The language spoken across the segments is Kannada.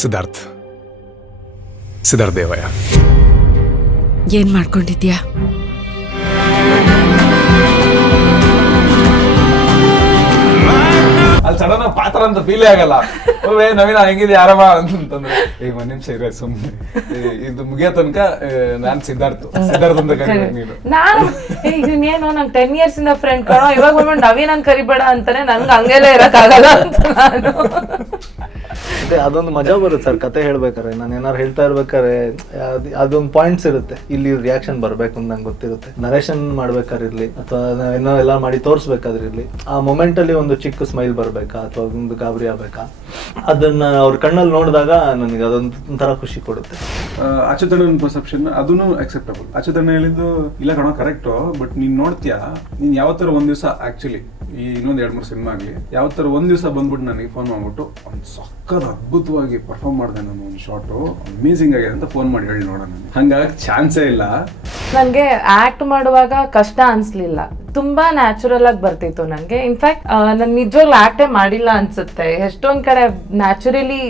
ಸಿದ್ಧಾರ್ಥ್. ಸಿದ್ಧಾರ್ಥ ದೇವಯ್ಯ. ಏನ್ ಮಾಡ್ಕೊಂಡಿದ್ಯಾ? ಅಲ್ಲಿ ಸಡನ್ ಪಾತ್ರ ಅಂತ ಫೀಲ್ ಆಗಲ್ಲ. ಓವೇ ನವೀನ ಹೆಂಗಿದೆ ಆರಾಮ? ಅಂತಂದ್ರೆ ಈಗ ಒಂದ್ ನಿಮಿಷ ಇರ ಸುಮ್ಮನೆ ಇದು ಮುಗಿಯೋ ತನಕ ನಾನ್ ಸಿದ್ಧಾರ್ಥ. ಸಿದ್ಧಾರ್ಥ ಅಂತ ಕರೀ ನೀನು. ನಾನು ಏನು ನಂಗೆ ಟೆನ್ ಇಯರ್ಸ್ ಇಂದ ಫ್ರೆಂಡ್ ಕಣೋ ಇವಾಗ ಬಂದ್ಬಿಟ್ಟು ನವೀನ್ ಅಂತ ಕರಿಬೇಡ ಅಂತಾನೆ ನನ್ಗೆ ಹಂಗೆಲ್ಲ ಇರಕ್ಕಾಗಲ್ಲ ಅಂತ ನಾನು. ಅದೇ ಅದೊಂದು ಮಜಾ ಬರುತ್ತೆ ಸರ್ ಕತೆ ಹೇಳ್ಬೇಕಾರೆ ನಾನು ಏನಾರು ಹೇಳ್ತಾ ಇರ್ಬೇಕಾರೆ ಅದೊಂದು ಪಾಯಿಂಟ್ಸ್ ಇರುತ್ತೆ. ಇಲ್ಲಿ ರಿಯಾಕ್ಷನ್ ಬರ್ಬೇಕು ಅಂತ ನಂಗೆ ಗೊತ್ತಿರುತ್ತೆ. ನರೇಷನ್ ಮಾಡ್ಬೇಕಾದ್ರೆ ಇರ್ಲಿ ಅಥವಾ ಏನೋ ಎಲ್ಲ ಮಾಡಿ ತೋರಿಸ್ಬೇಕಾದ್ರಿರ್ಲಿ, ಆ ಮೊಮೆಂಟ್ ಅಲ್ಲಿ ಒಂದು ಚಿಕ್ಕ ಸ್ಮೈಲ್ ಬರ್ಬೇಕಾ, ಅಥವಾ ಒಂದು ಗಾಬರಿ ಆಗ್ಬೇಕಾ? ಅದನ್ನ ಅವ್ರ ಕಣ್ಣಲ್ಲಿ ನೋಡಿದಾಗ ನನಗೆ ಅದೊಂದು ಒಂಥರ ಖುಷಿ ಕೊಡುತ್ತೆ. ಅಚ್ಚುತಣ್ಣನ ಪರ್ಸೆಪ್ಷನ್ ಅದನ್ನು ಅಕ್ಸೆಪ್ಟಬಲ್ ಅಚ್ಚುತಣ್ಣ ಹೇಳಿದ್ದು ಇಲ್ಲ ಕಣ ಕರೆಕ್ಟು ಬಟ್ ನೀನು ನೋಡ್ತೀಯಾ? ಯಾವ ಯಾವತ್ತರ ಒಂದು ದಿವಸ ಆಕ್ಚುಲಿ ಈ ಇನ್ನೊಂದು ಎರಡು ಮೂರು ಸಿನಿಮಾ ಆಗ್ಲಿ ಯಾವತ್ತರ ಒಂದು ದಿವಸ ಬಂದ್ಬಿಟ್ಟು ನನಗೆ ಫೋನ್ ಮಾಡ್ಬಿಟ್ಟು ಒಂದು ಸಕ್ಕದ ಅದ್ಭುತವಾಗಿ ಪರ್ಫಾರ್ಮ್ ಮಾಡಿದೆ ನಾನು ಒಂದು ಶಾರ್ಟು ಅಮೇಸಿಂಗ್ ಆಗಿದೆ ಅಂತ ಫೋನ್ ಮಾಡಿ ಹೇಳಿ ನೋಡೋಣ. ಹಂಗಾಗಿ ಚಾನ್ಸೇ ಇಲ್ಲ. ನನಗೆ ಆಕ್ಟ್ ಮಾಡುವಾಗ ಕಷ್ಟ ಅನ್ಸ್ಲಿಲ್ಲ. ತುಂಬಾ ನ್ಯಾಚುರಲ್ ಆಗಿ ಬರ್ತಿತ್ತು ನನಗೆ. ಇನ್ಫ್ಯಾಕ್ಟ್ ನಾನು ನಿಜವಾಗ್ಲೂ ಆಕ್ಟೆ ಮಾಡಿಲ್ಲ ಅನ್ಸುತ್ತೆ. ಎಷ್ಟೊಂದ್ ಕಡೆ ನ್ಯಾಚುರಲಿ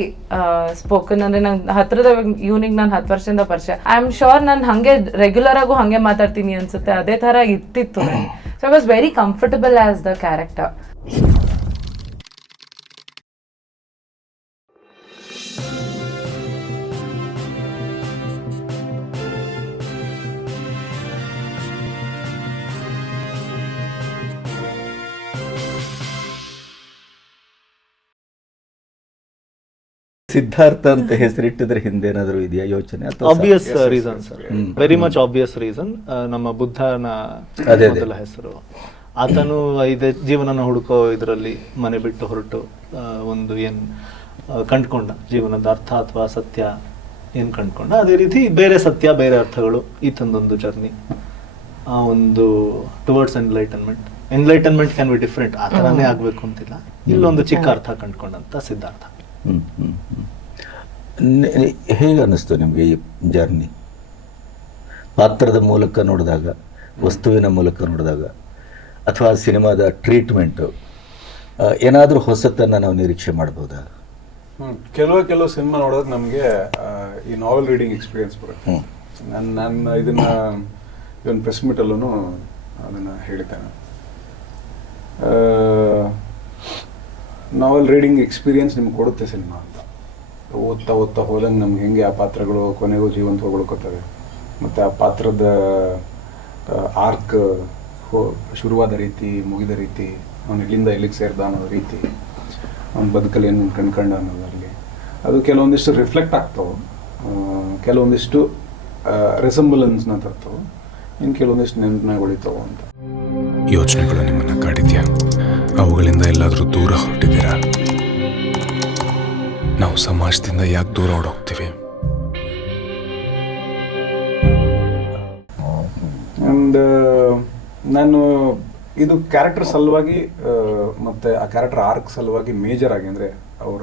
ಸ್ಪೋಕನ್ ಅಂದ್ರೆ ನಂಗೆ ಹತ್ರದ ಇವ್ನಿಗೆ ನಾನು ಹತ್ತು ವರ್ಷದಿಂದ ಪರಿಚಯ. ಐ ಆಮ್ ಶೋರ್ ನಾನು ಹಂಗೆ ರೆಗ್ಯುಲರ್ ಆಗು ಹಂಗೆ ಮಾತಾಡ್ತೀನಿ ಅನ್ಸುತ್ತೆ. ಅದೇ ತರ ಇರ್ತಿತ್ತು so I was very comfortable as the character Siddhartha ಅಂತ ಹೆಸರಿಟ್ಟಿದ್ರೆ ಹಿಂದೆ ಏನಾದರೂ ಇದೆಯಾ ಯೋಚನೆ ಅಥವಾ obvious reason sir very much obvious reason ನಮ್ಮ ಬುದ್ಧನ ಮೊದಲ ಹೆಸರು. ಆತನು ಇದೇ ಜೀವನನ ಹುಡುಕೋ ಇದರಲ್ಲಿ ಮನೆ ಬಿಟ್ಟು ಹೊರಟು ಒಂದು ಏನ್ ಕಂಡ್ಕೊಂಡ. ಜೀವನದ ಅರ್ಥ ಅಥವಾ ಸತ್ಯ ಏನ್ ಕಂಡ್ಕೊಂಡ. ಅದೇ ರೀತಿ ಬೇರೆ ಸತ್ಯ ಬೇರೆ ಅರ್ಥಗಳು ಈತಂದೊಂದು ಜರ್ನಿ ಆ ಒಂದು towards enlightenment enlightenment can be different ಆ ಥರನೇ ಆಗಬೇಕು ಅಂತಿಲ್ಲ. ಇಲ್ಲೊಂದು ಚಿಕ್ಕ ಅರ್ಥ ಕಂಡ್ಕೊಂಡಂತ ಸಿದ್ಧಾರ್ಥ. ಹೇಗೆ ಅನ್ನಿಸ್ತು ನಿಮಗೆ ಈ ಜರ್ನಿ ಪಾತ್ರದ ಮೂಲಕ ನೋಡಿದಾಗ ವಸ್ತುವಿನ ಮೂಲಕ ನೋಡಿದಾಗ ಅಥವಾ ಸಿನಿಮಾದ ಟ್ರೀಟ್ಮೆಂಟು ಏನಾದರೂ ಹೊಸತನ್ನು ನಾವು ನಿರೀಕ್ಷೆ ಮಾಡ್ಬೋದಾ. ಕೆಲವು ಕೆಲವು ಸಿನಿಮಾ ನೋಡೋದು ನಮಗೆ ಈ ನಾವೆಲ್ ರೀಡಿಂಗ್ ಎಕ್ಸ್ಪೀರಿಯನ್ಸ್ ಬರುತ್ತೆ. ನಾನು ನಾನು ಇದನ್ನ ಇವನ್ ಪ್ರೆಸ್ ಮೀಟಲ್ಲೂ ಅದನ್ನು ಹೇಳಿದ್ದೇನೆ ನಾವೆಲ್ ರೀಡಿಂಗ್ ಎಕ್ಸ್ಪೀರಿಯನ್ಸ್ ನಿಮ್ಗೆ ಕೊಡುತ್ತೆ ಸಿನಿಮಾ ಅಂತ. ಓದ್ತಾ ಓದ್ತಾ ಹೋದಂಗೆ ನಮ್ಗೆ ಹೆಂಗೆ ಆ ಪಾತ್ರಗಳು ಕೊನೆಗೂ ಜೀವಂತ ಉಳ್ಕೋತವೆ. ಮತ್ತು ಆ ಪಾತ್ರದ ಆರ್ಕ್ ಶುರುವಾದ ರೀತಿ, ಮುಗಿದ ರೀತಿ, ಅವನು ಇಲ್ಲಿಂದ ಇಲ್ಲಿಗೆ ಸೇರ್ದ ಅನ್ನೋ ರೀತಿ, ಅವ್ನ ಬದುಕಲ್ಲಿ ಏನು ಕಣ್ಕಂಡ ಅನ್ನೋದರಲ್ಲಿ. ಅದು ಕೆಲವೊಂದಿಷ್ಟು ರಿಫ್ಲೆಕ್ಟ್ ಆಗ್ತಾವೆ. ಕೆಲವೊಂದಿಷ್ಟು ರೆಸಂಬಲೆನ್ಸ್ನ ತರ್ತವೆ. ಇನ್ನು ಕೆಲವೊಂದಿಷ್ಟು ನೆನಪಿನ ಉಳಿತಾವೆ ಅಂತ. ಯೋಚನೆಗಳು ನಿಮ್ಮನ್ನು ಕಾಡಿದ್ಯಾ? ಅವುಗಳಿಂದ ಎಲ್ಲಾದರೂ ದೂರ ಹೊರಟಿದ್ದೀರಾ? ನಾವು ಸಮಾಜದಿಂದ ಯಾಕೆ ದೂರ ಓಡೋಗ್ತೀವಿ? ಆ್ಯಂಡ್ ನಾನು ಇದು ಕ್ಯಾರೆಕ್ಟರ್ ಸಲುವಾಗಿ ಮತ್ತು ಮತ್ತೆ ಆ ಕ್ಯಾರೆಕ್ಟರ್ ಆರ್ಕ್ ಸಲುವಾಗಿ ಮೇಜರ್ ಆಗಿ ಅಂದರೆ ಅವರ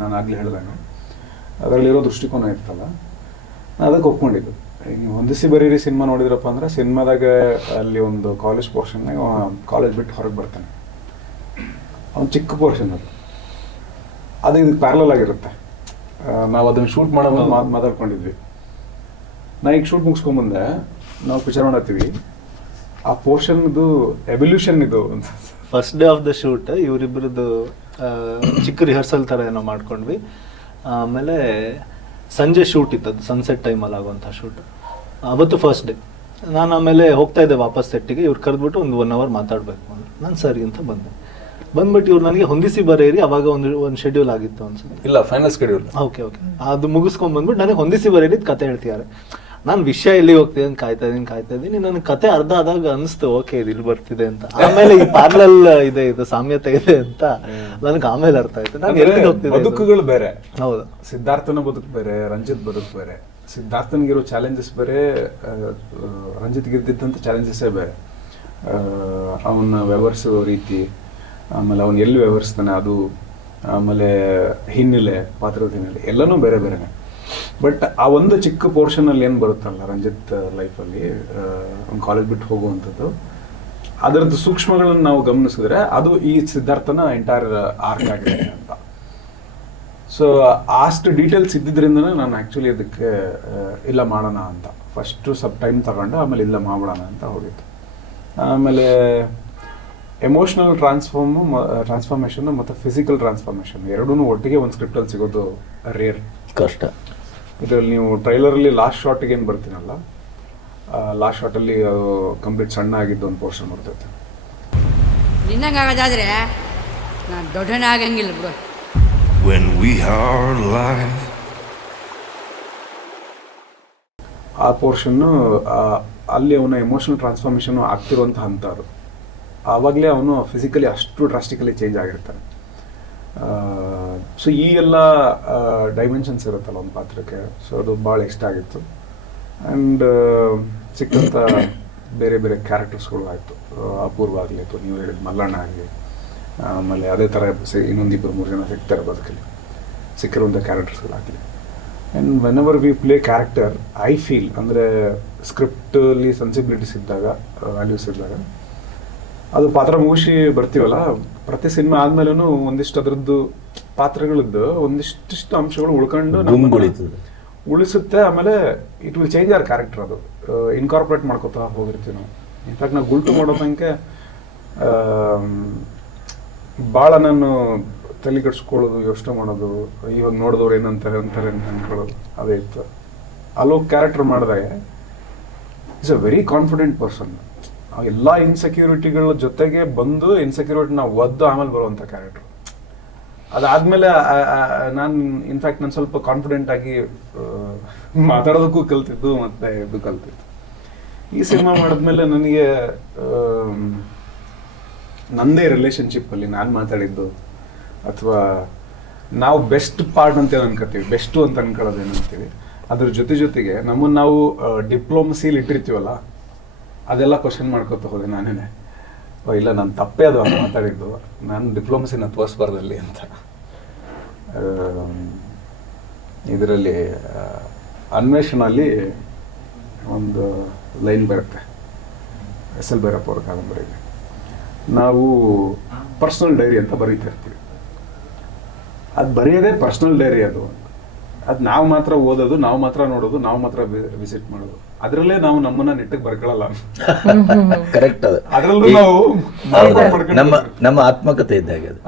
ನಾನು ಆಗಲೇ ಹೇಳಿದಾಗ, ಅದರಲ್ಲಿರೋ ದೃಷ್ಟಿಕೋನ ಇರ್ತಲ್ಲ ನಾನು ಅದಕ್ಕೆ ಒಪ್ಕೊಂಡಿದ್ದು. ನೀವು ಹೊಂದಿಸಿ ಬರೀರಿ ಸಿನಿಮಾ ನೋಡಿದ್ರಪ್ಪ ಅಂದ್ರೆ ಸಿನಿಮಾದಾಗ ಅಲ್ಲಿ ಒಂದು ಕಾಲೇಜ್ ಪೋರ್ಷನ್ನಾಗ ಕಾಲೇಜ್ ಬಿಟ್ಟು ಹೊರಗೆ ಬರ್ತಾನೆ. ಅವ್ನು ಚಿಕ್ಕ ಪೋರ್ಷನ್ ಅದು. ಅದು ಇದಕ್ಕೆ ಪ್ಯಾರಲಲ್ ಆಗಿರುತ್ತೆ. ನಾವು ಅದನ್ನು ಶೂಟ್ ಮಾಡೋ ಮಾತು ಮಾತಾಡ್ಕೊಂಡಿದ್ವಿ. ನಾ ಈಗ ಶೂಟ್ ಮುಗಿಸ್ಕೊಂಬಂದೆ, ನಾವು ಪಿಕ್ಚರ್ ಮಾಡತ್ತೀವಿ. ಆ ಪೋರ್ಷನ್ದು ಎವಲ್ಯೂಷನ್ ಇದು. First day of the shoot ಇವರಿಬ್ಬರದ್ದು ಚಿಕ್ಕ ರಿಹರ್ಸಲ್ ಥರ ಏನೋ ಮಾಡ್ಕೊಂಡ್ವಿ. ಆಮೇಲೆ ಸಂಜೆ ಶೂಟ್ ಇತ್ತದು ಸನ್ಸೆಟ್ ಟೈಮಲ್ಲಿ ಆಗುವಂಥ ಶೂಟ್ ಅವತ್ತು ಫಸ್ಟ್ ಡೇ ನಾನು ಆಮೇಲೆ ಹೋಗ್ತಾ ಇದ್ದೆ ವಾಪಸ್ ಸೆಟ್ಟಿಗೆ ಇವ್ರು ಕರೆದ್ಬಿಟ್ಟು ಒಂದು ಒನ್ ಅವರ್ ಮಾತಾಡಬೇಕು. ನಾನು ಸರಿ ಅಂತ ಬಂದೆ. ಬಂದ್ಬಿಟ್ಟು ಇವ್ರು ನನಗೆ ಹೊಂದಿಸಿ ಬರೆಯಿರಿ ಅವಾಗ ಒಂದು ಒಂದು ಶೆಡ್ಯೂಲ್ ಆಗಿತ್ತು ಅನ್ಸುತ್ತೆ. ಇಲ್ಲ ಫೈನಲ್ ಶೆಡ್ಯೂಲ್ ಓಕೆ ಓಕೆ ಅದು ಮುಗಿಸ್ಕೊಂಡ್ ಬಂದ್ಬಿಟ್ಟು ನನಗೆ ಹೊಂದಿಸಿ ಬರೀರಿ ಕತೆ ಹೇಳ್ತಿದ್ದಾರೆ. ನಾನು ವಿಷಯ ಎಲ್ಲಿ ಹೋಗ್ತೀನಿ ಅಂತ ಕಾಯ್ತಾ ಇದ್ದೀನಿ ಕಾಯ್ತಾ ಇದ್ದೀನಿ ನನಗೆ ಕತೆ ಅರ್ಧ ಆದಾಗ ಅನಿಸ್ತು ಓಕೆ ಇದು ಇಲ್ಲಿ ಬರ್ತಿದೆ ಅಂತ. ಆಮೇಲೆ ಈ ಪ್ಯಾರಲಲ್ ಇದೆ ಇದು ಸಾಮ್ಯತೆ ಇದೆ ಅಂತ ನನಗೆ ಆಮೇಲೆ ಅರ್ಥ ಆಯ್ತು. ನಾನು ಎಲ್ಲಿ ಹೋಗ್ತೀನಿ? ಬದುಕುಗಳು ಬೇರೆ. ಹೌದು. ಸಿದ್ಧಾರ್ಥನ ಬದುಕು ಬೇರೆ ರಂಜಿತ್ ಬದುಕು ಬೇರೆ. ಸಿದ್ಧಾರ್ಥನಿಗಿರೋ ಚಾಲೆಂಜಸ್ ಬೇರೆ ರಂಜಿತ್ ಆ, ರಂಜಿತ್ಗೆ ಇದ್ದಿದ್ದಂಥ ಚಾಲೆಂಜಸ್ಸೇ ಬೇರೆ. ಅವನ ವ್ಯವಹರಿಸೋ ರೀತಿ ಆಮೇಲೆ ಅವನು ಎಲ್ಲಿ ವ್ಯವಹರಿಸ್ತಾನೆ ಅದು, ಆಮೇಲೆ ಹಿನ್ನೆಲೆ, ಪಾತ್ರದ ಹಿನ್ನೆಲೆ, ಎಲ್ಲನೂ ಬೇರೆ ಬೇರೆನೆ. ಬಟ್ ಆ ಒಂದು ಚಿಕ್ಕ ಪೋರ್ಷನಲ್ಲಿ ಏನು ಬರುತ್ತಲ್ಲ ರಂಜಿತ್ ಲೈಫಲ್ಲಿ ಅವ್ನು ಕಾಲೇಜ್ ಬಿಟ್ಟು ಹೋಗುವಂಥದ್ದು, ಅದರದ್ದು ಸೂಕ್ಷ್ಮಗಳನ್ನು ನಾವು ಗಮನಿಸಿದ್ರೆ ಅದು ಈ ಸಿದ್ಧಾರ್ಥನ ಎಂಟೈರ್ ಆರ್ಕ್ ಆಗಿದೆ ಅಂತ. ಸೊ ಅಷ್ಟು ಡೀಟೇಲ್ಸ್ ಇದ್ದಿದ್ದರಿಂದ ನಾನು ಆ್ಯಕ್ಚುಲಿ ಅದಕ್ಕೆ ಇಲ್ಲ ಮಾಡೋಣ ಅಂತ. ಫಸ್ಟು ಸ್ವಲ್ಪ ಟೈಮ್ ತಗೊಂಡು ಆಮೇಲೆ ಇಲ್ಲ ಮಾಡೋಣ ಅಂತ ಹೋಗಿತ್ತು ಆಮೇಲೆ ಎಮೋಷ್ನಲ್ ಟ್ರಾನ್ಸ್ಫಾರ್ಮು ಟ್ರಾನ್ಸ್ಫಾರ್ಮೇಷನ್ ಮತ್ತು ಫಿಸಿಕಲ್ ಟ್ರಾನ್ಸ್ಫಾರ್ಮೇಷನ್ ಎರಡೂ ಒಟ್ಟಿಗೆ ಒಂದು ಸ್ಕ್ರಿಪ್ಟಲ್ಲಿ ಸಿಗೋದು ರೇರ್ ಕಷ್ಟ. ಇದರಲ್ಲಿ ನೀವು ಟ್ರೈಲರಲ್ಲಿ ಲಾಸ್ಟ್ ಶಾರ್ಟಿಗೆ ಏನು ಬರ್ತೀನಲ್ಲ? ಲಾಸ್ಟ್ ಶಾರ್ಟಲ್ಲಿ ಕಂಪ್ಲೀಟ್ ಸಣ್ಣ ಆಗಿದ್ದು ಒಂದು ಪೋರ್ಷನ್ ಬರ್ತೈತೆ. ನಿನ್ನಂಗಾಗದಾದ್ರೆ ನಾನು ದೊಡ್ಡನೇ ಆಗಂಗಿಲ್ಲ ಬಿಡು. When we are live. ಆ ಪೋರ್ಷನ್ನು ಅಲ್ಲಿ ಅವನ ಎಮೋಷನಲ್ ಟ್ರಾನ್ಸ್ಫಾರ್ಮೇಷನ್ ಆಗ್ತಿರುವಂಥ ಹಂತ ಅದು ಆವಾಗಲೇ ಅವನು ಫಿಸಿಕಲಿ ಅಷ್ಟು ಡ್ರಾಸ್ಟಿಕಲಿ ಚೇಂಜ್ ಆಗಿರ್ತಾನೆ. ಸೊ ಈ ಎಲ್ಲ ಡೈಮೆನ್ಷನ್ಸ್ ಇರುತ್ತಲ್ಲ ಒಂದು ಪಾತ್ರಕ್ಕೆ. ಸೊ ಅದು ಭಾಳ ಇಷ್ಟ ಆಗಿತ್ತು. ಆ್ಯಂಡ್ ಸಿಕ್ಕಂಥ ಬೇರೆ ಬೇರೆ ಕ್ಯಾರೆಕ್ಟರ್ಸ್ಗಳು ಆಯಿತು. ಅಪೂರ್ವ ಆಗಲಿ ಅಥವಾ ನೀವು ಹೇಳಿದ ಮಲ್ಲಣ್ಣ ಆಗಲಿ, ಆಮೇಲೆ ಅದೇ ಥರ ಇನ್ನೊಂದಿಬ್ಬರು ಮೂರು ಜನ ಸಿಗ್ತಾರೆ ಬದುಕಲ್ಲಿ. ಸಿಕ್ಕಿರುವಂಥ ಕ್ಯಾರೆಕ್ಟರ್ಸ್ಗಳಾಗಲಿ and whenever we play character I feel ಅಂದರೆ ಸ್ಕ್ರಿಪ್ಟಲ್ಲಿ ಸೆನ್ಸಿಬಿಲಿಟೀಸ್ ಇದ್ದಾಗ ವ್ಯಾಲ್ಯೂಸ್ ಇದ್ದಾಗ ಅದು ಪಾತ್ರ ಮುಗಿಸಿ ಬರ್ತೀವಲ್ಲ? ಪ್ರತಿ ಸಿನಿಮಾ ಆದ್ಮೇಲೂ ಒಂದಿಷ್ಟು ಅದರದ್ದು ಪಾತ್ರಗಳದ್ದು ಒಂದಿಷ್ಟಿಷ್ಟು ಅಂಶಗಳು ಉಳ್ಕೊಂಡು. ಉಳಿಸುತ್ತೆ. ಆಮೇಲೆ it will change our character ಅದು. ಇನ್ಕಾರ್ಪೊರೇಟ್ ಮಾಡ್ಕೋತಾ ಹೋಗಿರ್ತೀವಿ ನಾವು. ಇನ್ಫ್ಯಾಕ್ಟ್ ನಾವು ಗುಲ್ಟು ಮಾಡೋ ತನಕ ಭಾಳ ನಾನು ತಲೆ ಕಟ್ಸ್ಕೊಳ್ಳೋದು ಯೋಚನೆ ಮಾಡೋದು ಇವಾಗ ನೋಡಿದವ್ರು ಏನಂತಾರೆ ಅಂತಾರೆ ಅಂತ ಅನ್ಕೊಳ್ಳೋದು ಅದೇ ಇತ್ತು. ಅಲ್ಲೋಗಿ ಕ್ಯಾರೆಕ್ಟರ್ ಮಾಡಿದಾಗ is a very confident person ಎಲ್ಲ ಇನ್ಸೆಕ್ಯೂರಿಟಿಗಳ ಜೊತೆಗೆ ಬಂದು ಇನ್ಸೆಕ್ಯೂರಿಟಿನ ಒದ್ದು ಆಮೇಲೆ ಬರುವಂಥ ಕ್ಯಾರೆಕ್ಟರ್ ಅದಾದಮೇಲೆ ನಾನು ಇನ್ಫ್ಯಾಕ್ಟ್ ನಾನು ಸ್ವಲ್ಪ ಕಾನ್ಫಿಡೆಂಟ್ ಆಗಿ ಮಾತಾಡೋದಕ್ಕೂ ಕಲ್ತಿದ್ದು ಮತ್ತೆ ಇದು ಕಲ್ತಿದ್ದು. ಈ ಸಿನಿಮಾ ಮಾಡಿದ್ಮೇಲೆ ನನಗೆ ಆಮ್, ನಂದೇ ರಿಲೇಶನ್ಶಿಪ್ ಅಲ್ಲಿ ನಾನು ಮಾತಾಡಿದ್ದು ಅಥವಾ ನಾವು ಬೆಸ್ಟ್ ಪಾರ್ಟ್ ಅಂತ ಅನ್ಕೋತೀವಿ ಬೆಸ್ಟು ಅಂತ ಅನ್ಕೊಳ್ಳೋದು ಏನಂತೀವಿ ಅದ್ರ ಜೊತೆ ಜೊತೆಗೆ ನಮ್ಮನ್ನು ನಾವು ಡಿಪ್ಲೊಮಸಿಲಿ ಇಟ್ಟಿರ್ತೀವಲ್ಲ ಅದೆಲ್ಲ ಕ್ವಶನ್ ಮಾಡ್ಕೊತ ಹೋದೆ ನಾನೇನೆ. ಓ, ಇಲ್ಲ, ನಾನು ತಪ್ಪೇ ಅದು ಅಂತ ಮಾತಾಡಿದ್ದು. ನಾನು ಡಿಪ್ಲೊಮಸಿನ ತೋರಿಸ್ಬಾರ್ದಲ್ಲಿ ಅಂತ. ಇದರಲ್ಲಿ ಅನ್ವೇಷಣಲ್ಲಿ ಒಂದು ಲೈನ್ ಬರುತ್ತೆ. ಎಸ್ ಎಲ್ ಭೈರಪ್ಪ ಅವ್ರ ಕಾದಂಬರಿಗೆ ನಾವು ಪರ್ಸ್ನಲ್ ಡೈರಿ ಅಂತ ಬರೀತಾ ಇರ್ತೀವಿ. ಅದು ಬರೆಯೋದೇ ಪರ್ಸ್ನಲ್ ಡೈರಿ ಅದು. ಅದು ನಾವು ಮಾತ್ರ ಓದೋದು ನಾವು ಮಾತ್ರ ನೋಡೋದು ನಾವು ಮಾತ್ರ ವಿಸಿಟ್ ಮಾಡೋದು. ಅದರಲ್ಲೇ ನಾವು ನಮ್ಮನ್ನ ನೆಟ್ಟಿಗೆ ಬರ್ಕೊಳ್ಳಲ್ಲ ಕರೆಕ್ಟ್ ಅದು. ಅದರಲ್ಲೂ ನಾವು ನಮ್ಮ ನಮ್ಮ ಆತ್ಮಕತೆ ಇದ್ದಾಗ ಅದು.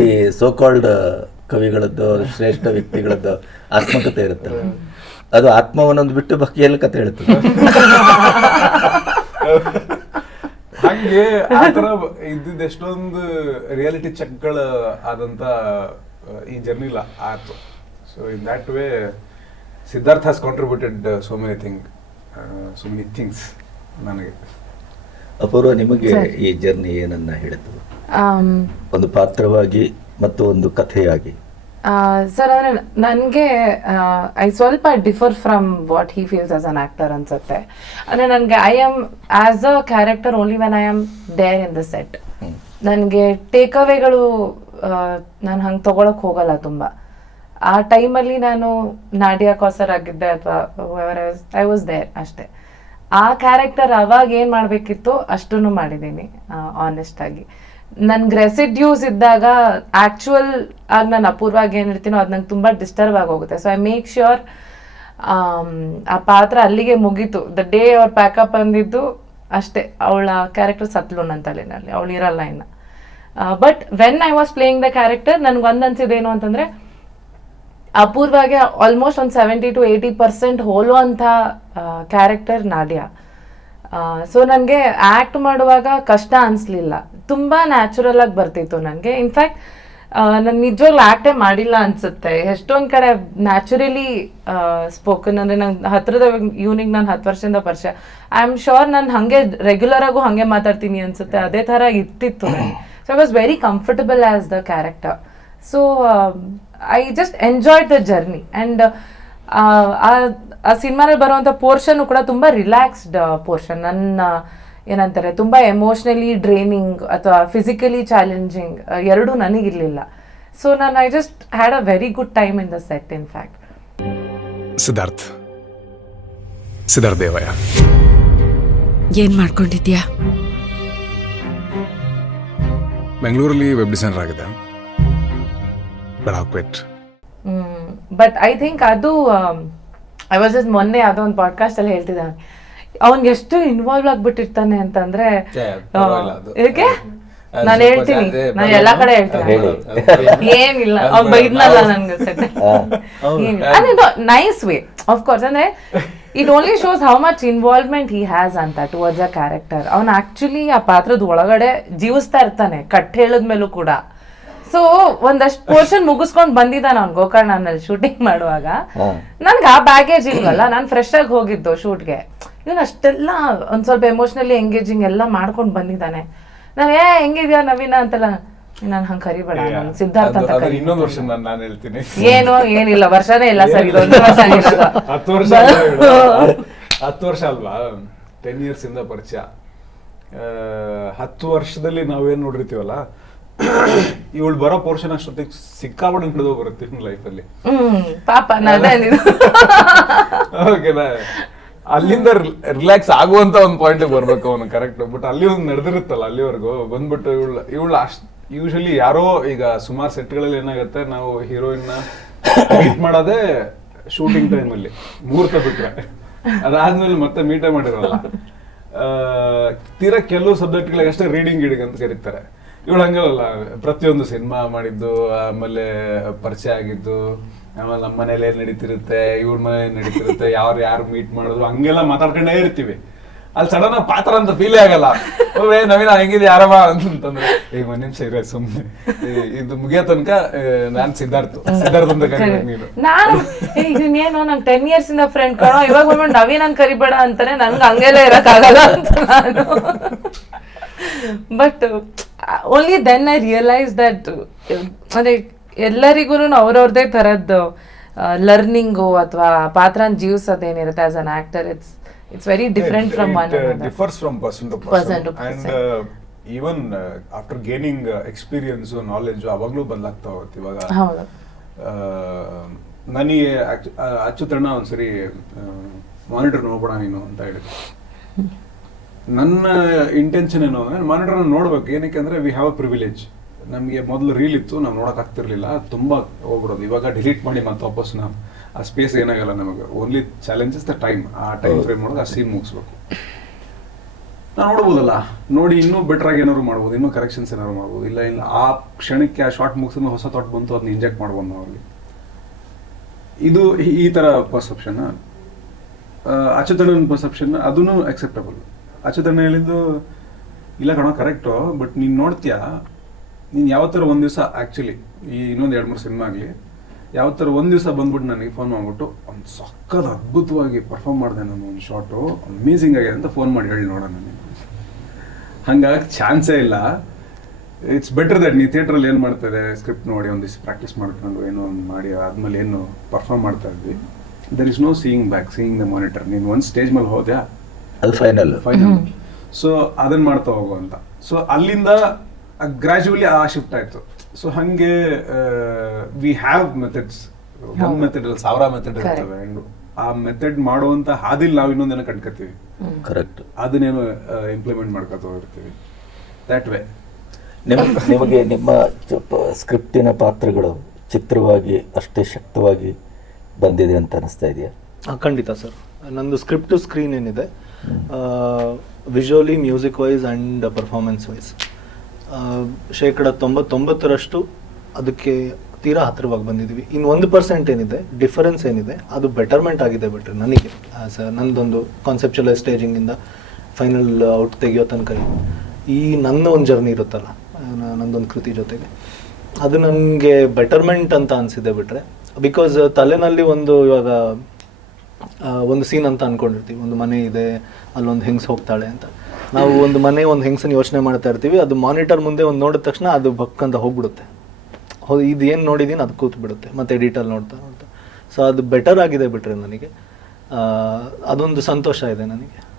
ಈ ಸೋಕಾಲ್ಡ್ ಕವಿಗಳದ್ದು ಶ್ರೇಷ್ಠ ವ್ಯಕ್ತಿಗಳದ್ದು ಆತ್ಮಕತೆ ಇರುತ್ತಲ್ಲ. ಅದು ಆತ್ಮವನ್ನೊಂದು ಬಿಟ್ಟು ಬಾಕಿ ಎಲ್ಲ ಕಥೆ ಹೇಳ್ತದೆ. ಹಂಗೆ ಆ ತರ ಇದ್ದಿದ್ದು ಎಷ್ಟೊಂದು ರಿಯಾಲಿಟಿ ಚೆಕ್ಗಳ ಆದಂತ ಈ ಜರ್ನಿಲ ಆಯ್ತು. So in that way Siddharth has contributed so many thing so many things ನನಗೆ. ಅಪೂರ್ವ ನಿಮಗೆ ಈ ಜರ್ನಿ ಏನನ್ನ ಹೇಳಿತು ಒಂದು ಪಾತ್ರವಾಗಿ ಮತ್ತು ಒಂದು ಕಥೆಯಾಗಿ. ಸರ್ ಅಂದರೆ ನನಗೆ ಐ ಸ್ವಲ್ಪ differ from what he feels as an actor ಅನ್ಸುತ್ತೆ. ಅಂದರೆ ನನಗೆ I am as a character only when I am there in the set ನನಗೆ ಟೇಕ್ ಅವೇಗಳು ನಾನು ಹಂಗೆ ತೊಗೊಳಕ್ಕೆ ಹೋಗಲ್ಲ ತುಂಬ. ಆ ಟೈಮಲ್ಲಿ ನಾನು ನಾಡಿಯಾ ಕಾಸರ್ ಆಗಿದ್ದೆ ಅಥವಾ ಐ ವಾಸ್ ದೇರ್ ಅಷ್ಟೇ. ಆ ಕ್ಯಾರೆಕ್ಟರ್ ಅವಾಗ ಏನು ಮಾಡಬೇಕಿತ್ತು? ಅಷ್ಟನ್ನು ಮಾಡಿದ್ದೀನಿ ಆನೆಸ್ಟ್ ಆಗಿ. ನನ್ಗೆ ರೆಸಿಡ್ಯೂಸ್ ಇದ್ದಾಗ ಆಕ್ಚುಯಲ್ ಆಗಿ ನಾನು ಅಪೂರ್ವಾಗಿ ಏನು ಇರ್ತೀನೋ ಅದು ನಂಗೆ ತುಂಬ ಡಿಸ್ಟರ್ಬ್ ಆಗೋಗುತ್ತೆ ಸೊ ಐ ಮೇಕ್ ಶ್ಯೂರ್ ಆ ಪಾತ್ರ ಅಲ್ಲಿಗೆ ಮುಗೀತು. ದ ಡೇ ಅವ್ರ ಪ್ಯಾಕಪ್ ಅಂದಿದ್ದು ಅಷ್ಟೇ. ಅವಳ ಕ್ಯಾರೆಕ್ಟರ್ ಸತ್ಲು ನನ್ನ ತಲೆನಲ್ಲಿ. ಅವಳು ಇರಲ್ಲ ಇನ್ನು but when I was playing the character ನನಗೆ ಒಂದು ಅನ್ಸಿದ್ದೇನು ಅಂತಂದರೆ ಅಪೂರ್ವಾಗೆ ಆಲ್ಮೋಸ್ಟ್ ಒಂದು ಸೆವೆಂಟಿ ಟು ಏಯ್ಟಿ ಪರ್ಸೆಂಟ್ ಹೋಲುವಂಥ ಕ್ಯಾರೆಕ್ಟರ್ ನಾಡ್ಯ. ಸೊ ನನಗೆ ಆ್ಯಕ್ಟ್ ಮಾಡುವಾಗ ಕಷ್ಟ ಅನಿಸ್ಲಿಲ್ಲ. ತುಂಬ ನ್ಯಾಚುರಲ್ ಆಗಿ ಬರ್ತಿತ್ತು ನನಗೆ. ಇನ್ಫ್ಯಾಕ್ಟ್ ನಾನು ನಿಜವಾಗ್ಲೂ ಆ್ಯಕ್ಟೇ ಮಾಡಿಲ್ಲ ಅನಿಸುತ್ತೆ. ಎಷ್ಟೊಂದು ಕಡೆ ನ್ಯಾಚುರಲಿ ಸ್ಪೋಕನ್ ಅಂದರೆ ನಂಗೆ ಹತ್ತಿರದ ಇವ್ನಿಗೆ ನಾನು ಹತ್ತು ವರ್ಷದಿಂದ ಪರಿಚಯ. ಐ ಆಮ್ ಶೋರ್ ನಾನು ಹಾಗೆ ರೆಗ್ಯುಲರ್ ಆಗು ಹಾಗೆ ಮಾತಾಡ್ತೀನಿ ಅನ್ಸುತ್ತೆ. ಅದೇ ಥರ ಇರ್ತಿತ್ತು so I was very comfortable as the character so I just enjoyed the journey and ಆ ಸಿನಿಮಾದಲ್ಲಿ ಬರುವಂಥ ಪೋರ್ಷನ್ನು ಕೂಡ ತುಂಬ ರಿಲ್ಯಾಕ್ಸ್ಡ್ ಪೋರ್ಷನ್ ನನ್ನ ಏನಂತಾರೆ ತುಂಬ ಎಮೋಷ್ನಲಿ ಡ್ರೈನಿಂಗ್ ಅಥವಾ ಫಿಸಿಕಲಿ ಚಾಲೆಂಜಿಂಗ್ ಎರಡೂ ನನಗಿರಲಿಲ್ಲ. ಸೊ ನಾನು I just had a very good time in the set in fact Siddharth. Siddharth Devaiah. ಏನ್ ಮಾಡ್ಕೊಂಡಿದ್ಯಾ? ಬೆಂಗಳೂರಲ್ಲಿ ವೆಬ್ ಡಿಸೈನರ್ ಆಗಿದೆ. ಕ್ವಿಟ್ ಬಟ್ ಐ ಥಿಂಕ್ ಅದು ಐ ವಾಸ್ ಜಸ್ಟ್ ಮೊನ್ನೆ ಯಾವುದೋ ಒಂದು ಪಾಡ್ಕಾಸ್ಟ್ ಅಲ್ಲಿ ಹೇಳ್ತಿದ್ದ ಅವ್ನ್ ಎಷ್ಟು ಇನ್ವಾಲ್ವ್ ಆಗ್ಬಿಟ್ಟಿರ್ತಾನೆ ಅಂತಂದ್ರೆ ಇದಕ್ಕೆ ನಾನು ಹೇಳ್ತೀನಿ. ನಾನು. ಎಲ್ಲಾ ಕಡೆ ಹೇಳ್ತೀನಿ. ಹೇಳಿ. ಏನಿಲ್ಲ. ಅವ್ನ್. ಬೈದ್ನಲ್ಲ ನನ್ಗೆ ಅನ್ಸುತ್ತೆ ನೈಸ್ ವೇ ಆಫ್ ಕೋರ್ಸ್ ಅಂದ್ರೆ it only shows how much involvement he has ಅಂತ ಟುವರ್ಡ್ಸ್ ಅ ಕ್ಯಾರೆಕ್ಟರ್ ಅವ್ನು ಆಕ್ಚುಲಿ ಆ ಪಾತ್ರದ ಒಳಗಡೆ ಜೀವಿಸ್ತಾ ಇರ್ತಾನೆ. ಕಟ್ ಹೇಳಿದ್ಮೇಲೂ ಕೂಡ. ಸೊ ಒಂದಷ್ಟು ಪೋರ್ಷನ್ ಮುಗಿಸ್ಕೊಂಡ್ ಬಂದಿದ್ದ ನಾನು ಗೋಕರ್ಣನಲ್ಲಿ ಶೂಟಿಂಗ್ ಮಾಡುವಾಗ. ನನ್ಗೆ ಆ ಬ್ಯಾಗೇಜ್ ಇಲ್ವಲ್ಲ ನಾನು ಫ್ರೆಶ್ ಆಗಿ ಹೋಗಿದ್ದು ಶೂಟ್ಗೆ ಇವನು ಅಷ್ಟೆಲ್ಲ ಒಂದ್ ಸ್ವಲ್ಪ ಎಮೋಷನಲಿ ಎಂಗೇಜಿಂಗ್ ಎಲ್ಲ ಮಾಡ್ಕೊಂಡು ಬಂದಿದ್ದಾನೆ. ನಾನು ಏ ಹೆಂಗಿದ್ಯಾ ನವೀನ? ಅಂತೆಲ್ಲ ನಾನು ಹಂಗೆ ಕರಿಬೇಡ ನಾನು ಸಿದ್ಧಾರ್ಥ ಅಂತ ಕರಿ ಇನ್ನೊಂದು ವರ್ಷ ನಾನು ನಾನು ಹೇಳ್ತೀನಿ. ಏನು ಏನಿಲ್ಲ ವರ್ಷನೇ ಇಲ್ಲ ಸರ್ ಇದೊಂದು ವರ್ಷ ಆಗಿರೋದು. ಹತ್ತು ವರ್ಷ ಅಲ್ವಾ? ಹತ್ತು ವರ್ಷ ಅಲ್ವಾ? ಟೆನ್ ಇಯರ್ಸ್ ಇಂದ ಪರಿಚಯ. ಆ, ಹತ್ತು ವರ್ಷದಲ್ಲಿ ನಾವೇನ್ ನೋಡಿರ್ತೀವಲ್ಲ ಇವಳು ಬರೋ ಪೋರ್ಷನ್ ಅಷ್ಟೊತ್ತಿಗೆ ಸಿಕ್ಕಾಪಟ್ಟೆ ಹಿಡಿದು ಬರುತ್ತೆ ಲೈಫಲ್ಲಿ ಹ್ಮ್ ಪಾಪ. ಓಕೆನಾ ಅಲ್ಲಿಂದ ರಿಲ್ಯಾಕ್ಸ್ ಆಗುವಂತ ಒಂದು ಪಾಯಿಂಟ್ ಬರ್ಬೇಕು ಅವನು ಕರೆಕ್ಟ್ ಬಟ್ ಅಲ್ಲಿ ಒಂದು ನಡೆದಿರುತ್ತಲ್ಲ ಅಲ್ಲಿವರೆಗೂ. ಬಂದ್ಬಿಟ್ಟು ಇವಳು ಇವಳು ಅಷ್ಟ್ ಯೂಶಲಿ ಯಾರೋ ಈಗ ಸುಮಾರು ಸೆಟ್ಗಳಲ್ಲಿ ಏನಾಗುತ್ತೆ ನಾವು ಹೀರೋಯಿನ್ನ ಮೀಟ್ ಮಾಡೋದೇ ಶೂಟಿಂಗ್ ಟೈಮಲ್ಲಿ ಮುಹೂರ್ತ ಬಿಟ್ರೆ. ಅದಾದ್ಮೇಲೆ ಮತ್ತೆ ಮೀಟೇ ಮಾಡಿರಲ್ಲ. ತೀರಾ ಕೆಲವು ಸಬ್ಜೆಕ್ಟ್ಗಳಿಗೆ ಅಷ್ಟೇ ರೀಡಿಂಗ್ ಗೀಡಿಂಗ್ ಅಂತ ಕರೀತಾರೆ. ಇವಳು ಹಂಗಲ್ಲ ಪ್ರತಿಯೊಂದು ಸಿನಿಮಾ ಮಾಡಿದ್ದು ಆಮೇಲೆ ಪರಿಚಯ ಆಗಿದ್ದು ಆಮೇಲೆ ನಮ್ಮ ಮನೇಲಿ ಏನ್ ನಡೀತಿರುತ್ತೆ ಇವ್ರ ಮನೇಲಿ ಏನ್ ನಡೀತಿರುತ್ತೆ ಯಾರು ಯಾರು ಮೀಟ್ ಮಾಡಿದ್ರು ಹಂಗೆಲ್ಲ ಮಾತಾಡ್ಕೊಂಡೇ ಇರ್ತೀವಿ. ಅಲ್ಲಿ ಸಡನ್ ಪಾತ್ರ ಅಂತ ಫೀಲ್ ಆಗಲ್ಲ. ಓ, ಏ ನವೀನ ಹೆಂಗಿದೆ ಯಾರವ ಅಂತಂದ್ರೆ ಈಗ ಒಂದ್ ನಿಮಿಷ ಇರ ಸುಮ್ನೆ ಇದು ಮುಗಿಯೋ ತನಕ ನಾನ್ ಸಿದ್ಧಾರ್ಥ ಸಿದ್ಧಾರ್ಥ ಅಂತ ಕರಿಬೇಕು ನೀನು. ನಾನು ಇದನ್ನೇನೋ ನಂಗೆ ಟೆನ್ ಇಯರ್ಸ್ ಇಂದ ಫ್ರೆಂಡ್ ಕಣೋ ಇವಾಗ ನವೀನ್ ನನ್ ಕರಿಬೇಡ ಅಂತಾನೆ ನನ್ಗೆ ಹಂಗೆಲ್ಲ ಇರಕ್ಕಾಗಲ್ಲ ಅಂತ ನಾನು. But only then I realise that ಅಂದರೆ ಎಲ್ಲರಿಗೂ ಅವ್ರವ್ರದೇ ಥರದ್ದು ಲರ್ನಿಂಗು ಅಥವಾ ಪಾತ್ರನ ಜೀವಿಸೋದೇನಿರುತ್ತೆ as an actor it's it's very different from one differs from person to person and. Even after gaining experience knowledge ಅವಾಗ್ಲೂ ಬದಲಾಗ್ತಾ ಹೋಗುತ್ತೆ ಇವಾಗ. ನನಗೆ ಅಚ್ಚುತಣ್ಣ ಒಂದ್ಸರಿ ಮಾನಿಟರ್ ನೋಡ್ಬೋಣ ನೀನು ಅಂತ ಹೇಳಿದ್ರು. ನನ್ನ ಇಂಟೆನ್ಷನ್ ಏನು ಅಂದರೆ ಮಾನಿಟರ್ನ ನೋಡ್ಬೇಕು. ಏನಕ್ಕೆ ಅಂದ್ರೆ ವಿ ಹ್ಯಾವ್ ಅ ಪ್ರಿವಿಲೇಜ್ ನಮಗೆ ಮೊದಲು ರೀಲ್ ಇತ್ತು ನಾವು ನೋಡಕ್ ಆಗ್ತಿರ್ಲಿಲ್ಲ. ತುಂಬಾ ಹೋಗ್ಬಿಡೋದು. ಇವಾಗ ಡಿಲೀಟ್ ಮಾಡಿ ಮತ್ತೆ ವಾಪಸ್ ನಾವು. ಆ ಸ್ಪೇಸ್ ಏನಾಗಲ್ಲ ನಮಗೆ. ಓನ್ಲಿ ಚಾಲೆಂಜಸ್ ದ ಟೈಮ್ ಆ ಟೈಮ್ ಫ್ರೇಮ್ ಒಳಗೆ ಆ ಸೀನ್ ಮುಗಿಸ್ಬೇಕು. ನಾವು ನೋಡ್ಬೋದಲ್ಲ. ನೋಡಿ ಇನ್ನೂ ಬೆಟರ್ ಆಗಿ ಏನಾದ್ರು ಮಾಡ್ಬೋದು. ಇನ್ನೂ ಕರೆಕ್ಷನ್ಸ್ ಏನಾದ್ರು ಮಾಡ್ಬೋದು. ಇಲ್ಲ ಇಲ್ಲ. ಆ ಕ್ಷಣಕ್ಕೆ ಆ ಶಾರ್ಟ್ ಮುಗಿಸಿದ ಹೊಸ ಥಾಟ್ ಬಂತು ಅದನ್ನ ಇಂಜೆಕ್ಟ್ ಮಾಡ್ಬೋದು ನಾವು ಅಲ್ಲಿ. ಇದು ಈ- ಥರ ತರ ಪರ್ಸೆಪ್ಷನ್ ಅಚ್ಚುತನ ಪರ್ಸೆಪ್ಷನ್ ಅದೂ ಅಕ್ಸೆಪ್ಟಬಲ್ ಅಚ್ಚುತಣ್ಣ ಹೇಳಿದ್ದು, ಇಲ್ಲ ಕಣ ಕರೆಕ್ಟು ಬಟ್ ನೀನು ನೋಡ್ತೀಯಾ? ನೀನು ಯಾವತ್ತರ ಒಂದು ದಿವಸ ಆ್ಯಕ್ಚುಲಿ ಈ ಇನ್ನೊಂದು ಎರಡು ಮೂರು ಸಿನಿಮಾ ಆಗಲಿ, ಯಾವತ್ತರ ಒಂದು ದಿವಸ ಬಂದ್ಬಿಟ್ಟು ನನಗೆ ಫೋನ್ ಮಾಡ್ಬಿಟ್ಟು, ಒಂದು ಸಕ್ಕದ ಅದ್ಭುತವಾಗಿ ಪರ್ಫಾರ್ಮ್ ಮಾಡಿದೆ ನಾನು ಒಂದು ಶಾರ್ಟು ಅಮೇಝಿಂಗ್ ಆಗಿದೆ ಅಂತ ಫೋನ್ ಮಾಡಿ ಹೇಳಿ ನೋಡೋಣ ನೀನು. ಹಂಗಾಗಿ ಚಾನ್ಸೇ ಇಲ್ಲ. ಇಟ್ಸ್ ಬೆಟರ್ ದಟ್ ನೀ ಥಿಯೇಟ್ರಲ್ಲಿ ಏನು ಮಾಡ್ತಾರೆ ಸ್ಕ್ರಿಪ್ಟ್ ನೋಡಿ ಒಂದಿಷ್ಟು ಪ್ರಾಕ್ಟೀಸ್ ಮಾಡ್ಕೊಂಡು, ಏನೋ ಒಂದು ಮಾಡಿ, ಆದ್ಮೇಲೆ ಏನು ಪರ್ಫಾರ್ಮ್ ಮಾಡ್ತಾ ಇದ್ವಿ there is no seeing back seeing the monitor ನೀನು ಒಂದು ಸ್ಟೇಜ್ ಮೇಲೆ ಹೋದ್ಯಾ? ಅದು ಫೈನಲ್ ಫೈನಲ್ ಸೊ ಅದನ್ನ ಮಾಡ್ತಾ ಹೋಗು ಅಂತ. ಸೊ ಅಲ್ಲಿಂದ ಗ್ರಾಜುವಲಿ ಆ ಶಿಫ್ಟ್ ಆಯ್ತು. ಸೊ ಹಂಗೆ ವಿ ಹ್ಯಾವ್ ಮೆಥಡ್ಸ್ ಒಂದು ಮೆಥಡ್ ಅಲ್ಲಿ ಸಾವಿರ ಮೆಥಡ್ ಇರ್ತವೆ. ಆ ಮೆಥಡ್ ಮಾಡುವಂತ ಹಾದಿಲ್ ನಾವು ಇನ್ನೊಂದೇನೋ ಕಟ್ಕೋತೀವಿ ಕರೆಕ್ಟ್ ಅದನ್ನೇನು ಇಂಪ್ಲಿಮೆಂಟ್ ಮಾಡ್ಕೊತ ಹೋಗಿರ್ತೀವಿ. ದಟ್ ವೇ ನಿಮ್ ನಿಮಗೆ ನಿಮ್ಮ ಸ್ಕ್ರಿಪ್ಟಿನ ಪಾತ್ರಗಳು ಚಿತ್ರವಾಗಿ ಅಷ್ಟೇ ಶಕ್ತವಾಗಿ ಬಂದಿದೆ ಅಂತ ಅನಿಸ್ತಾ ಇದೆಯಾ? ಆ, ಖಂಡಿತ ಸರ್. ನಂದು ಸ್ಕ್ರಿಪ್ಟ್ ಟು ಸ್ಕ್ರೀನ್ ಏನಿದೆ visually music wise and performance wise ಶೇಕಡ ತೊಂಬತ್ತೊಂಬತ್ತರಷ್ಟು ಅದಕ್ಕೆ ತೀರಾ ಹತ್ತಿರವಾಗಿ ಬಂದಿದ್ದೀವಿ. ಇನ್ನು ಒಂದು ಪರ್ಸೆಂಟ್ ಏನಿದೆ ಡಿಫರೆನ್ಸ್ ಏನಿದೆ, ಅದು ಬೆಟರ್ಮೆಂಟ್ ಆಗಿದೆ ಬಿಟ್ರೆ ನನಗೆ ಸರ್ ನಂದೊಂದು ಕಾನ್ಸೆಪ್ಚುಲೈಸ್ ಸ್ಟೇಜಿಂಗಿಂದ ಫೈನಲ್ ಔಟ್ ತೆಗಿಯೋ ತನಕ ಈ ನನ್ನ ಒಂದು ಜರ್ನಿ ಇರುತ್ತಲ್ಲ ನಂದೊಂದು ಕೃತಿ ಜೊತೆಗೆ, ಅದು ನನಗೆ ಬೆಟರ್ಮೆಂಟ್ ಅಂತ ಅನಿಸಿದೆ ಬಿಟ್ರೆ ಬಿಕಾಸ್ ತಲೆನಲ್ಲಿ ಒಂದು ಇವಾಗ ಒಂದು ಸೀನ್ ಅಂತ ಅನ್ಕೊಂಡಿರ್ತೀವಿ. ಒಂದು ಮನೆ ಇದೆ ಅಲ್ಲೊಂದು ಹೆಂಗ್ಸ್ ಹೋಗ್ತಾಳೆ ಅಂತ. ನಾವು ಒಂದು ಮನೆ ಒಂದು ಹೆಂಗ್ಸನ್ನ ಯೋಚನೆ ಮಾಡ್ತಾ ಇರ್ತೀವಿ. ಅದು ಮಾನಿಟರ್ ಮುಂದೆ ಒಂದು ನೋಡಿದ ತಕ್ಷಣ ಅದು ಬಕ್ಕಂತ ಹೋಗ್ಬಿಡುತ್ತೆ. ಹೌದು ಇದು ಏನು ನೋಡಿದೀನಿ ಅದು ಕೂತ್ ಬಿಡುತ್ತೆ ಮತ್ತೆ ಎಡಿಟಲ್ಲಿ ನೋಡ್ತಾ ನೋಡ್ತಾ. ಸೊ ಅದು ಬೆಟರ್ ಆಗಿದೆ ಬಿಟ್ರೆ ನನಗೆ. ಆ, ಅದೊಂದು ಸಂತೋಷ ಇದೆ ನನಗೆ.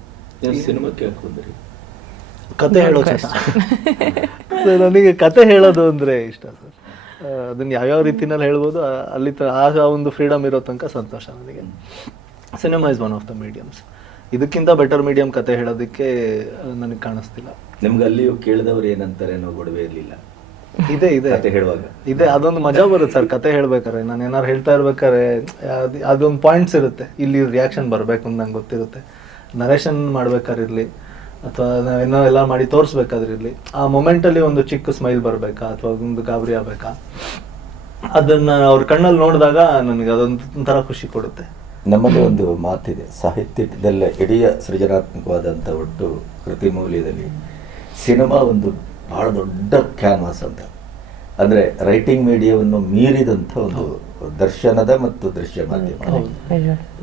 ಕತೆ ಹೇಳೋ ನನಗೆ ಕತೆ ಹೇಳೋದು ಅಂದ್ರೆ ಇಷ್ಟ ಸರ್. ಅದನ್ನು ಯಾವ್ಯಾವ ರೀತಿನಲ್ಲಿ ಹೇಳ್ಬೋದು ಅಲ್ಲಿ ಆ ಒಂದು ಫ್ರೀಡಮ್ ಇರೋ ತನಕ ಸಂತೋಷ ನನಗೆ. Cinema is one of the mediums ಇದಕ್ಕಿಂತ ಬೆಟರ್ ಮೀಡಿಯಂ ಕತೆ ಹೇಳೋದಕ್ಕೆ ನನಗೆ ಕಾಣಿಸ್ತಿಲ್ಲ. ನಿಮ್ಗೆ ಅಲ್ಲಿಯೂ ಕೇಳಿದವರು ಏನಂತಾರೆ ಅನ್ನೋ ಗೊಡವೆ ಇರಲಿಲ್ಲ. ಇದೆ ಇದೆ. ಹೇಳುವಾಗ. ಇದೆ ಅದೊಂದು ಮಜಾ ಬರುತ್ತೆ ಸರ್ ಕತೆ ಹೇಳ್ಬೇಕಾರೆ ನಾನು ಏನಾರು ಹೇಳ್ತಾ ಇರ್ಬೇಕಾರೆ ಅದ್- ಅದೊಂದು ಪಾಯಿಂಟ್ಸ್ ಇರುತ್ತೆ. ಇಲ್ಲಿ ರಿಯಾಕ್ಷನ್ ಬರಬೇಕು ಅಂತ ನಂಗೆ ಗೊತ್ತಿರುತ್ತೆ. ನರೇಷನ್ ಮಾಡ್ಬೇಕಾದ್ರೆ ಇರಲಿ ಅಥವಾ ನಾವೇನೋ ಎಲ್ಲ ಮಾಡಿ ತೋರಿಸ್ಬೇಕಾದ್ರೆ ಇರಲಿ ಆ ಮೊಮೆಂಟಲ್ಲಿ ಒಂದು ಚಿಕ್ಕ ಸ್ಮೈಲ್ ಬರಬೇಕಾ ಅಥವಾ ಒಂದು ಗಾಬರಿ ಆಗಬೇಕಾ ಅದನ್ನು ಅವ್ರ ಕಣ್ಣಲ್ಲಿ ನೋಡಿದಾಗ ನನಗೆ ಅದೊಂದು ಒಂಥರ ಖುಷಿ ಕೊಡುತ್ತೆ. ನಮ್ಮಲ್ಲಿ ಒಂದು ಮಾತಿದೆ. ಸಾಹಿತ್ಯದಲ್ಲ ಇಡೀ ಸೃಜನಾತ್ಮಕವಾದಂಥ ಒಟ್ಟು ಕೃತಿ ಮೌಲ್ಯದಲ್ಲಿ ಸಿನಿಮಾ ಒಂದು ಬಹಳ ದೊಡ್ಡ ಕ್ಯಾನ್ವಾಸ್ ಅಂತ. ಅಂದರೆ ರೈಟಿಂಗ್ ಮೀಡಿಯಾವನ್ನು ಮೀರಿದಂಥ ಒಂದು ದರ್ಶನದ ಮತ್ತು ದೃಶ್ಯ ಮಾಧ್ಯಮ.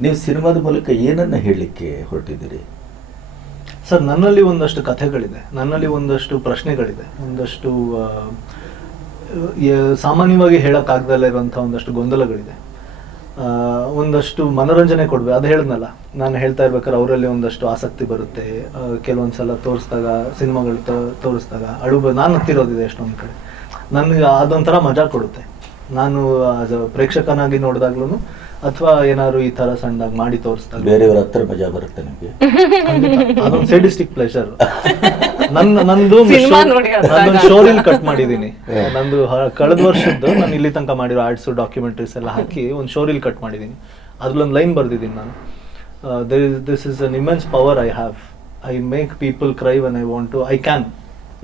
ನೀವು ಸಿನಿಮಾದ ಮೂಲಕ ಏನನ್ನ ಹೇಳಲಿಕ್ಕೆ ಹೊರಟಿದ್ದೀರಿ? ಸರ್ ನನ್ನಲ್ಲಿ ಒಂದಷ್ಟು ಕಥೆಗಳಿದೆ. ನನ್ನಲ್ಲಿ ಒಂದಷ್ಟು ಪ್ರಶ್ನೆಗಳಿದೆ. ಒಂದಷ್ಟು ಸಾಮಾನ್ಯವಾಗಿ ಹೇಳಕ್ಕಾಗ್ದಲ್ಲ ಇರುವಂಥ ಒಂದಷ್ಟು ಗೊಂದಲಗಳಿದೆ. ಒಂದಷ್ಟು ಮನೋರಂಜನೆ ಕೊಡ್ಬೇಕು. ಅದು ಹೇಳಿದ್ನಲ್ಲ ನಾನು ಹೇಳ್ತಾ ಇರ್ಬೇಕಾದ್ರೆ ಅವರಲ್ಲಿ ಒಂದಷ್ಟು ಆಸಕ್ತಿ ಬರುತ್ತೆ. ಕೆಲವೊಂದ್ಸಲ ತೋರಿಸಿದಾಗ ಸಿನಿಮಾಗಳು ತೋರಿಸಿದಾಗ ಅಳು ನಾನು ಹತ್ತಿರೋದಿದೆ ಎಷ್ಟೊಂದು ಕಡೆ. ನನಗೆ ಅದೊಂಥರ ಮಜಾ ಕೊಡುತ್ತೆ. ನಾನು ಪ್ರೇಕ್ಷಕನಾಗಿ ನೋಡಿದಾಗ್ಲೂ ಅಥವಾ ಏನಾದ್ರು ಈ ತರ ಸಣ್ಣದಾಗಿ ಮಾಡಿ ತೋರಿಸಿದಾಗ. ಬೇರೆಯವ್ರ ಹತ್ರ ಮಜಾ ಬರುತ್ತೆ ನಿಮಗೆ ಅದೊಂದು ಸೈಡಿಸ್ಟಿಕ್ ಪ್ಲೆಷರ್ ನನ್ನ ನಂದು ಸಿನಿಮಾ ನೋಡಿ. ಶೋರಿಲ್ ಕಟ್ ಮಾಡಿದೀನಿ. ನಂದು ಕಳೆದ ವರ್ಷದ್ದು ನಾನು ಇಲ್ಲಿ ತನಕ ಮಾಡಿರೋ ಆರ್ಟ್ಸ್ ಡಾಕ್ಯುಮೆಂಟ್ರೀಸ್ ಎಲ್ಲ ಹಾಕಿ ಒಂದು ಶೋರಿಲ್ ಕಟ್ ಮಾಡಿದ್ದೀನಿ ಅದ್ರಲ್ಲೊಂದು ಲೈನ್ ಬರ್ದಿದ್ದೀನಿ ನಾನು. This is an immense power I have I make people cry when I want to I can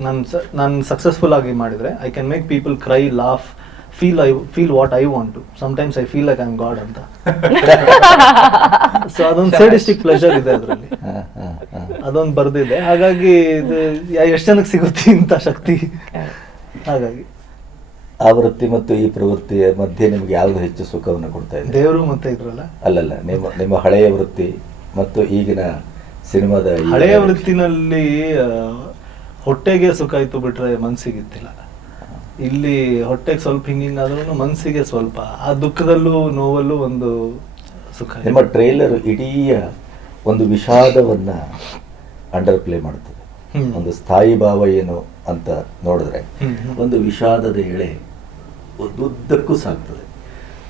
ನಾನು ನಾನು ಸಕ್ಸಸ್ಫುಲ್ ಆಗಿ ಮಾಡಿದ್ರೆ I can make people cry laugh feel I feel what I want to sometimes I feel like I am god ಅಂತ. ಸೊ ಅದೊಂದು ಸೈಡಿಸ್ಟಿಕ್ ಪ್ಲೆಷರ್ ಇದೆ ಅದರಲ್ಲಿ. ಅದೊಂದು ಬರ್ದಿದೆ. ಹಾಗಾಗಿ ಇದು ಎಷ್ಟು ಜನಕ್ಕೆ ಸಿಗುತ್ತೆ ಇಂಥ ಶಕ್ತಿ? ಹಾಗಾಗಿ. ಆ ವೃತ್ತಿ ಮತ್ತು ಈ ಪ್ರವೃತ್ತಿಯ ಮಧ್ಯೆ ನಿಮ್ಗೆ ಯಾವುದು ಹೆಚ್ಚು ಸುಖವನ್ನು ಕೊಡ್ತಾ ಇದೆ? ದೇವರು ಮತ್ತೆ ಇದ್ರಲ್ಲ? ಅಲ್ಲಲ್ಲ ನಿಮ್ಮ ನಿಮ್ಮ ಹಳೆಯ ವೃತ್ತಿ ಮತ್ತು ಈಗಿನ ಸಿನಿಮಾದ ಹಳೆಯ ವೃತ್ತಿನಲ್ಲಿ ಹೊಟ್ಟೆಗೆ ಸುಖ ಇತ್ತು ಬಿಟ್ರೆ ಮನ್ಸಿಗಿತ್ತಿಲ್ಲ ಇಲ್ಲಿ ಹೊಟ್ಟೆಗೆ ಸ್ವಲ್ಪ ಹಿಂಗಿಂಗ್ ಆದ್ರೂ ಮನ್ಸಿಗೆ ಸ್ವಲ್ಪ ಆ ದುಃಖದಲ್ಲೂ ನೋವಲ್ಲೂ ಒಂದು ಸುಖ. ನಿಮ್ಮ ಟ್ರೇಲರ್ ಇಡೀ ಒಂದು ವಿಷಾದವನ್ನ ಅಂಡರ್ ಪ್ಲೇ ಮಾಡ್ತದೆ ಒಂದು ಸ್ಥಾಯಿ ಭಾವ ಏನು ಅಂತ ನೋಡಿದ್ರೆ. ಒಂದು ವಿಷಾದದ ಎಳೆ ಉದ್ದಕ್ಕೂ ಸಾಕ್ತದೆ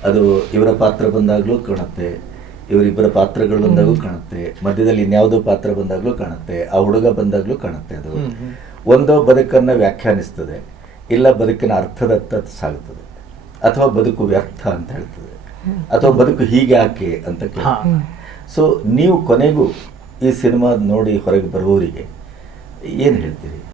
ಅದು ಇವರ ಪಾತ್ರ ಬಂದಾಗಲೂ ಕಾಣುತ್ತೆ ಇವರಿಬ್ಬರ ಪಾತ್ರಗಳು ಬಂದಾಗೂ ಕಾಣುತ್ತೆ ಮಧ್ಯದಲ್ಲಿ ಇನ್ಯಾವುದೋ ಪಾತ್ರ ಬಂದಾಗಲೂ ಕಾಣುತ್ತೆ ಆ ಹುಡುಗ ಬಂದಾಗಲೂ ಕಾಣುತ್ತೆ ಅದು. ಒಂದೋ ಬದುಕನ್ನ ವ್ಯಾಖ್ಯಾನಿಸ್ತದೆ ಇಲ್ಲ ಬದುಕಿನ ಅರ್ಥದತ್ತ ಸಾಗುತ್ತದೆ. ಅಥವಾ ಬದುಕು ವ್ಯರ್ಥ ಅಂತ ಹೇಳ್ತದೆ. ಅಥವಾ ಬದುಕು ಹೀಗೆ ಯಾಕೆ ಅಂತ. ಸೊ ನೀವು ಕೊನೆಗೂ ಈ ಸಿನಿಮಾ ನೋಡಿ ಹೊರಗೆ ಬರುವವರಿಗೆ ಏನು ಹೇಳ್ತೀರಿ?